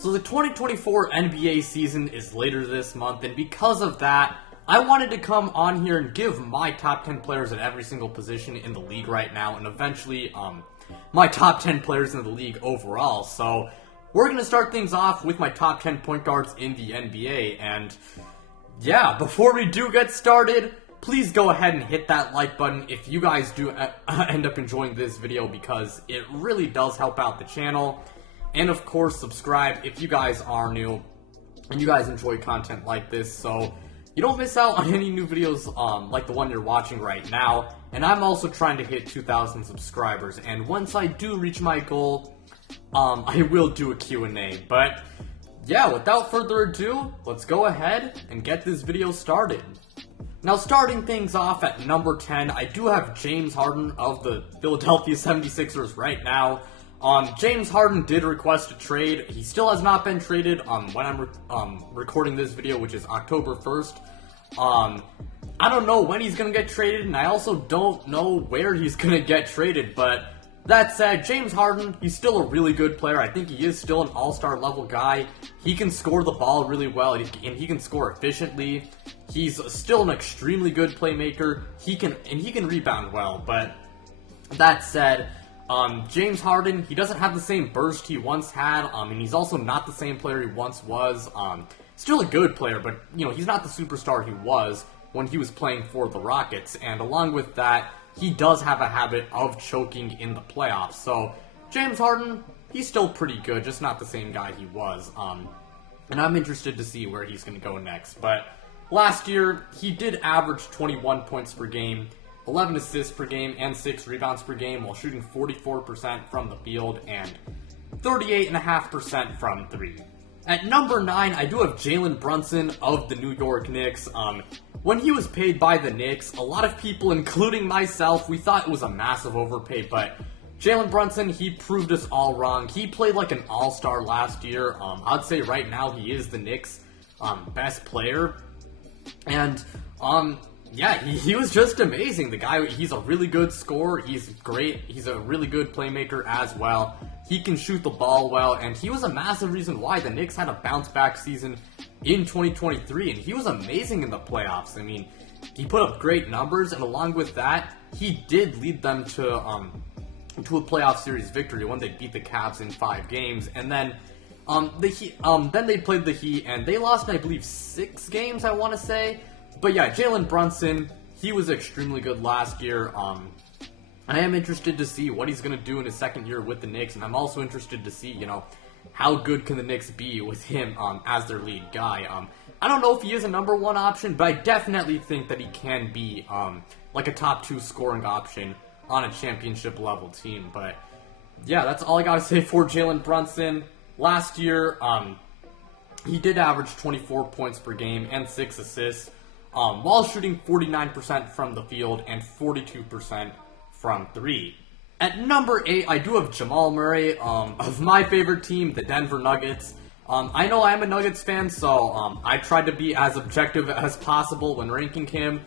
So the 2024 NBA season is later this month, and because of that, I wanted to come on here and give my top 10 players at every single position in the league right now, and eventually, my top 10 players in the league overall. So, we're going to start things off with my top 10 point guards in the NBA, and yeah, before we do get started, please go ahead and hit that like button if you guys do end up enjoying this video, because it really does help out the channel. And of course, subscribe if you guys are new and you guys enjoy content like this, so you don't miss out on any new videos like the one you're watching right now. And I'm also trying to hit 2,000 subscribers, and once I do reach my goal, I will do a Q&A. But yeah, without further ado, let's go ahead and get this video started. Now, starting things off at number 10, I do have James Harden of the Philadelphia 76ers right now. James Harden did request a trade. He still has not been traded when I'm recording this video, which is October 1st. I don't know when he's going to get traded, and I also don't know where he's going to get traded, but that said, James Harden, he's still a really good player. I think he is still an all-star level guy. He can score the ball really well, and he can score efficiently. He's still an extremely good playmaker. He can rebound well, but that said, James Harden, he doesn't have the same burst he once had, and he's also not the same player he once was. Still a good player, but, you know, he's not the superstar he was when he was playing for the Rockets, and along with that, he does have a habit of choking in the playoffs. So, James Harden, he's still pretty good, just not the same guy he was, and I'm interested to see where he's going to go next. But last year, he did average 21 points per game, 11 assists per game, and 6 rebounds per game, while shooting 44% from the field and 38.5% from 3. At number 9, I do have Jaylen Brunson of the New York Knicks. When he was paid by the Knicks, a lot of people, including myself, we thought it was a massive overpay, but Jaylen Brunson, he proved us all wrong. He played like an all-star last year. I'd say right now he is the Knicks' best player, and yeah, he was just amazing. The guy, he's a really good scorer. He's great. He's a really good playmaker as well. He can shoot the ball well, and he was a massive reason why the Knicks had a bounce-back season in 2023, and he was amazing in the playoffs. I mean, he put up great numbers, and along with that, he did lead them to a playoff series victory when they beat the Cavs in 5 games, and then then they played the Heat, and they lost, I believe, 6 games, I want to say. But yeah, Jaylen Brunson, he was extremely good last year. I am interested to see what he's going to do in his second year with the Knicks, and I'm also interested to see, you know, how good can the Knicks be with him as their lead guy. I don't know if he is a number 1 option, but I definitely think that he can be like a top 2 scoring option on a championship level team. But yeah, that's all I got to say for Jaylen Brunson. Last year, he did average 24 points per game and 6 assists, while shooting 49% from the field and 42% from 3. At number 8, I do have Jamal Murray, of my favorite team, the Denver Nuggets. I know I'm a Nuggets fan, so I tried to be as objective as possible when ranking him.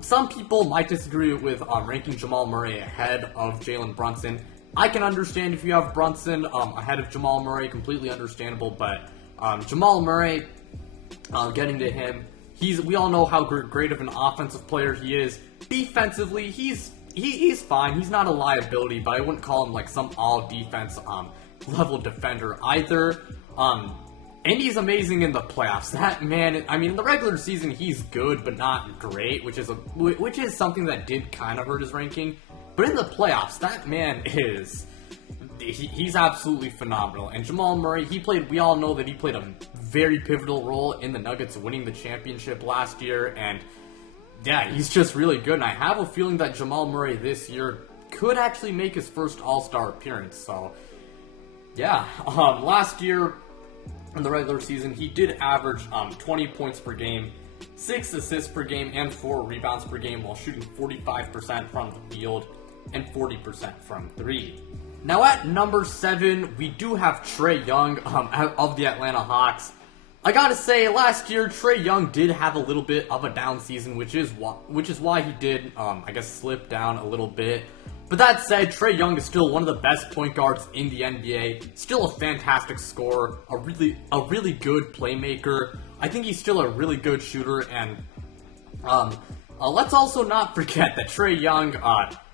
Some people might disagree with ranking Jamal Murray ahead of Jaylen Brunson. I can understand if you have Brunson ahead of Jamal Murray, completely understandable, but Jamal Murray, getting to him, we all know how great of an offensive player he is. Defensively, he's fine. He's not a liability, but I wouldn't call him like some all-defense level defender either. And he's amazing in the playoffs. That man, I mean, in the regular season, he's good, but not great, which is something that did kind of hurt his ranking. But in the playoffs, that man he's absolutely phenomenal. And Jamal Murray, we all know that he played a very pivotal role in the Nuggets winning the championship last year, and yeah, he's just really good, and I have a feeling that Jamal Murray this year could actually make his first All-Star appearance. So yeah, last year in the regular season, he did average 20 points per game, 6 assists per game, and 4 rebounds per game, while shooting 45% from the field and 40% from 3. Now at number 7, we do have Trey Young of the Atlanta Hawks. I gotta say, last year Trey Young did have a little bit of a down season, which is why he did, I guess, slip down a little bit. But that said, Trey Young is still one of the best point guards in the NBA. Still a fantastic scorer, a really good playmaker. I think he's still a really good shooter, and let's also not forget that Trey Young,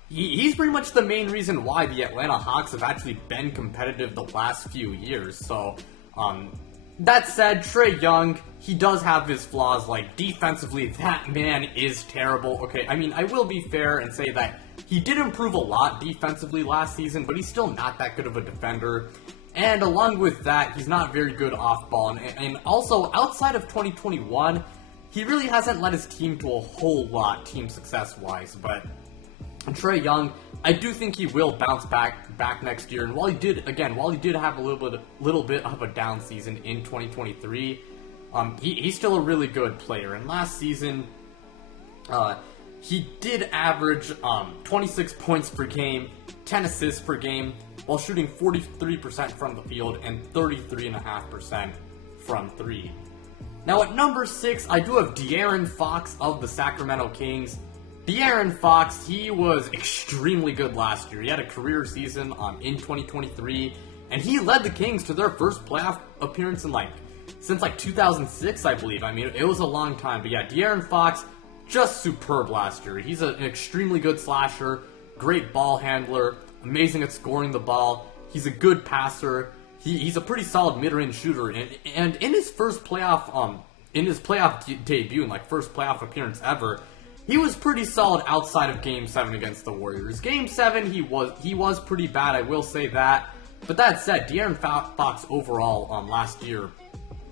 he's pretty much the main reason why the Atlanta Hawks have actually been competitive the last few years. So, that said, Trey Young, he does have his flaws. Like, defensively, that man is terrible. Okay, I mean, I will be fair and say that he did improve a lot defensively last season, but he's still not that good of a defender. And along with that, he's not very good off-ball. And also, outside of 2021, he really hasn't led his team to a whole lot, team success-wise. But Trey Young, I do think he will bounce back next year. And while he did have a little bit of a down season in 2023, he's still a really good player. And last season, he did average 26 points per game, 10 assists per game, while shooting 43% from the field and 33.5% from 3. Now at number 6, I do have DeAaron Fox of the Sacramento Kings. DeAaron Fox, he was extremely good last year. He had a career season in 2023, and he led the Kings to their first playoff appearance since 2006, I believe. I mean, it was a long time, but yeah, DeAaron Fox, just superb last year. He's an extremely good slasher, great ball handler, amazing at scoring the ball. He's a good passer. He's a pretty solid mid-range shooter, and in his first playoff debut, and first playoff appearance ever, he was pretty solid outside of Game 7 against the Warriors. Game 7, he was pretty bad, I will say that. But that said, DeAaron Fox overall last year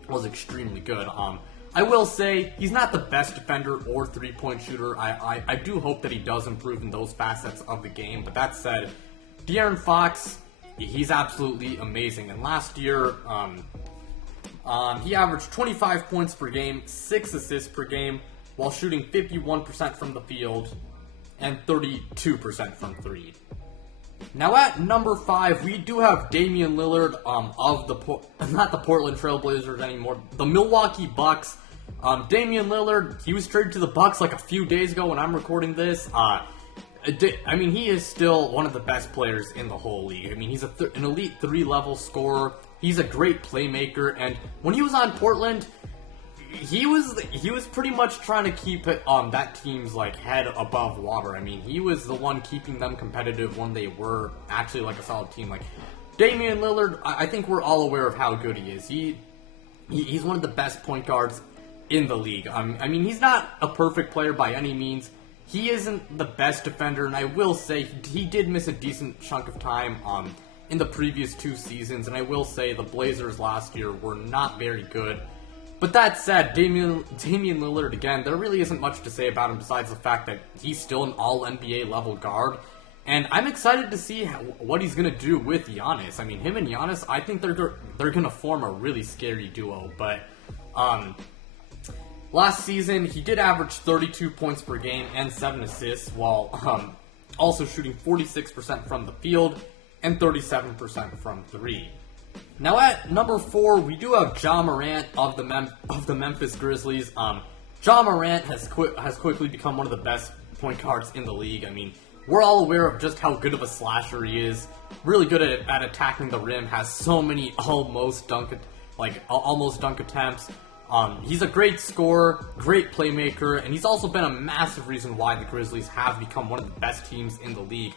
was extremely good. I will say, he's not the best defender or three-point shooter. I do hope that he does improve in those facets of the game. But that said, DeAaron Fox, he's absolutely amazing. And last year, he averaged 25 points per game, 6 assists per game, while shooting 51% from the field and 32% from 3. Now at number 5, we do have Damian Lillard of not the Portland Trailblazers anymore, the Milwaukee Bucks. Damian Lillard, he was traded to the Bucks a few days ago when I'm recording this. I mean, he is still one of the best players in the whole league. I mean, he's an elite 3-level scorer. He's a great playmaker, and when he was on Portland, he was pretty much trying to keep that team's head above water. I mean, he was the one keeping them competitive when they were actually a solid team. Damian Lillard, I think we're all aware of how good he is. He's one of the best point guards in the league. I mean, he's not a perfect player by any means. He isn't the best defender, and I will say he did miss a decent chunk of time in the previous 2 seasons. And I will say the Blazers last year were not very good. But that said, Damian Lillard, again, there really isn't much to say about him besides the fact that he's still an all-NBA level guard. And I'm excited to see what he's going to do with Giannis. I mean, him and Giannis, I think they're going to form a really scary duo. But last season, he did average 32 points per game and 7 assists, while also shooting 46% from the field and 37% from 3. Now at number 4, we do have Ja Morant of the Memphis Grizzlies. Ja Morant has quickly become one of the best point guards in the league. I mean, we're all aware of just how good of a slasher he is. Really good at attacking the rim. Has so many almost dunk attempts. He's a great scorer, great playmaker, and he's also been a massive reason why the Grizzlies have become one of the best teams in the league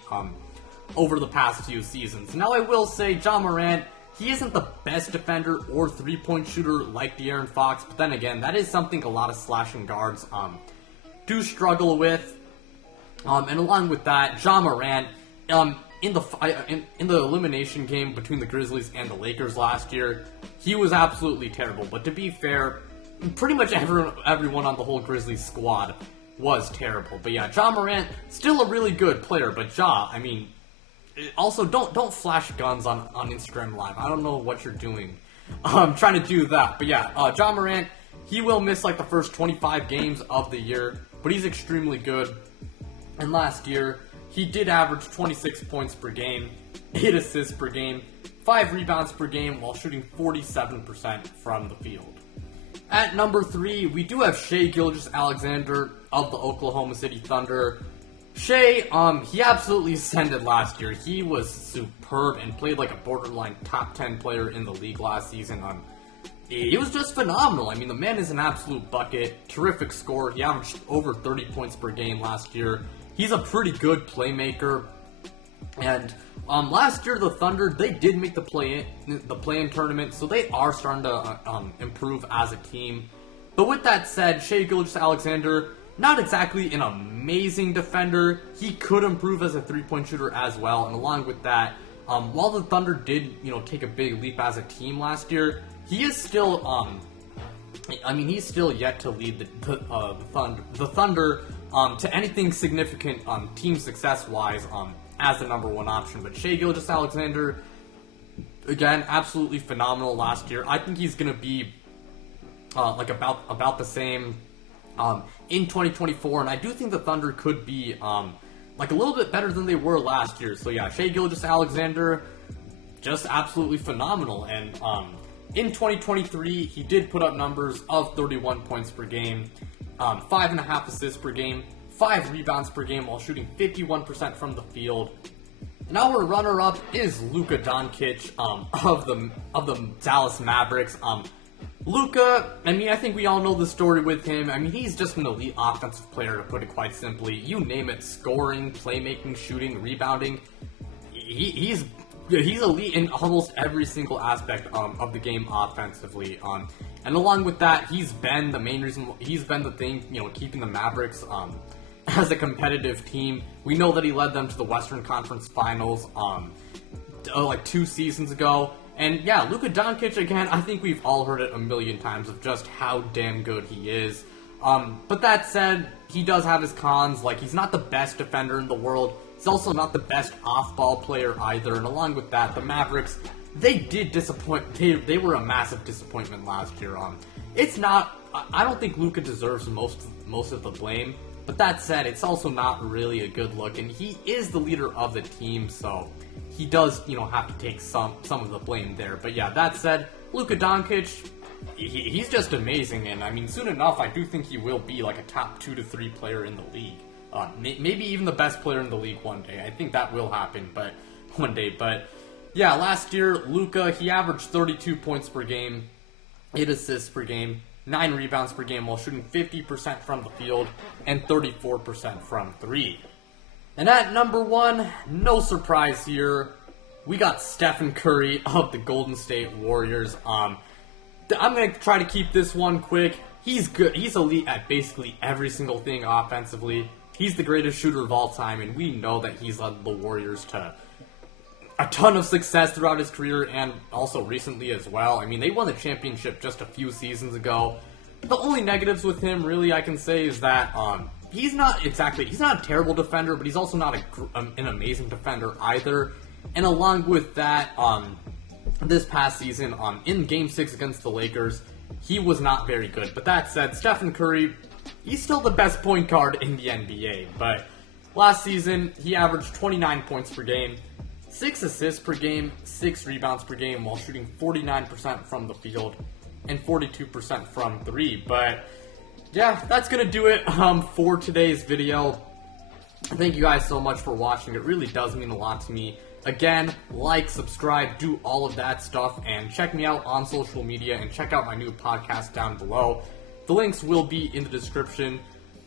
over the past few seasons. Now I will say, Ja Morant, he isn't the best defender or three-point shooter like De'Aaron Fox, but then again, that is something a lot of slashing guards do struggle with. And along with that, Ja Morant, in the elimination game between the Grizzlies and the Lakers last year, he was absolutely terrible. But to be fair, pretty much everyone on the whole Grizzlies squad was terrible. But yeah, Ja Morant, still a really good player, but Ja, I mean, also, don't flash guns on Instagram Live. I don't know what you're doing. Trying to do that. But yeah, Ja Morant, he will miss the first 25 games of the year, but he's extremely good. And last year, he did average 26 points per game, 8 assists per game, 5 rebounds per game, while shooting 47% from the field. At number 3, we do have Shay GilAlexander of the Oklahoma City Thunder. Shay, he absolutely ascended last year. He was superb and played like a borderline top 10 player in the league last season. He was just phenomenal. I mean, the man is an absolute bucket, terrific scorer. He averaged over 30 points per game last year. He's a pretty good playmaker. And last year, the Thunder, they did make the play-in tournament, so they are starting to improve as a team. But with that said, Shay GilAlexander, not exactly an amazing defender. He could improve as a three-point shooter as well. And along with that, while the Thunder did, take a big leap as a team last year, he is still, he's still yet to lead the Thunder to anything significant team success-wise as the number one option. But Shay GilAlexander, again, absolutely phenomenal last year. I think he's going to be about the same in 2024, and I do think the Thunder could be a little bit better than they were last year. So yeah, Shay GilAlexander, just absolutely phenomenal. And in 2023, he did put up numbers of 31 points per game, 5.5 assists per game, 5 rebounds per game while shooting 51% from the field. And our runner-up is Luka Doncic of the Dallas Mavericks. Luka, I think we all know the story with him. He's just an elite offensive player, to put it quite simply. You name it, scoring, playmaking, shooting, rebounding. He's elite in almost every single aspect of the game offensively. And along with that, he's been the thing, keeping the Mavericks as a competitive team. We know that he led them to the Western Conference Finals 2 seasons ago. And yeah, Luka Doncic, again, I think we've all heard it a million times of just how damn good he is. But that said, he does have his cons. He's not the best defender in the world. He's also not the best off-ball player either. And along with that, the Mavericks, they did disappoint. They were a massive disappointment last year. It's not. I don't think Luka deserves most of the blame. But that said, it's also not really a good look, and he is the leader of the team, so he does, have to take some of the blame there. But yeah, that said, Luka Doncic, he's just amazing, and soon enough, I do think he will be a top 2 to 3 player in the league. Maybe even the best player in the league one day. I think that will happen, but one day. But yeah, last year, Luka, he averaged 32 points per game, 8 assists per game, 9 rebounds per game while shooting 50% from the field and 34% from 3. And at number 1, no surprise here, we got Stephen Curry of the Golden State Warriors. I'm going to try to keep this one quick. He's good. He's elite at basically every single thing offensively. He's the greatest shooter of all time, and we know that he's led the Warriors to a ton of success throughout his career and also recently as well. They won the championship just a few seasons ago. The only negatives with him, really, I can say is that he's not a terrible defender, but he's also not an amazing defender either. And along with that, this past season, in Game 6 against the Lakers, he was not very good. But that said, Stephen Curry, he's still the best point guard in the NBA. But last season, he averaged 29 points per game, 6 assists per game, 6 rebounds per game while shooting 49% from the field and 42% from 3. But yeah, that's gonna do it for today's video. Thank you guys so much for watching. It really does mean a lot to me. Again, like, subscribe, do all of that stuff, and check me out on social media and check out my new podcast down below. The links will be in the description.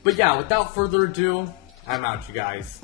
But yeah, without further ado, I'm out, you guys.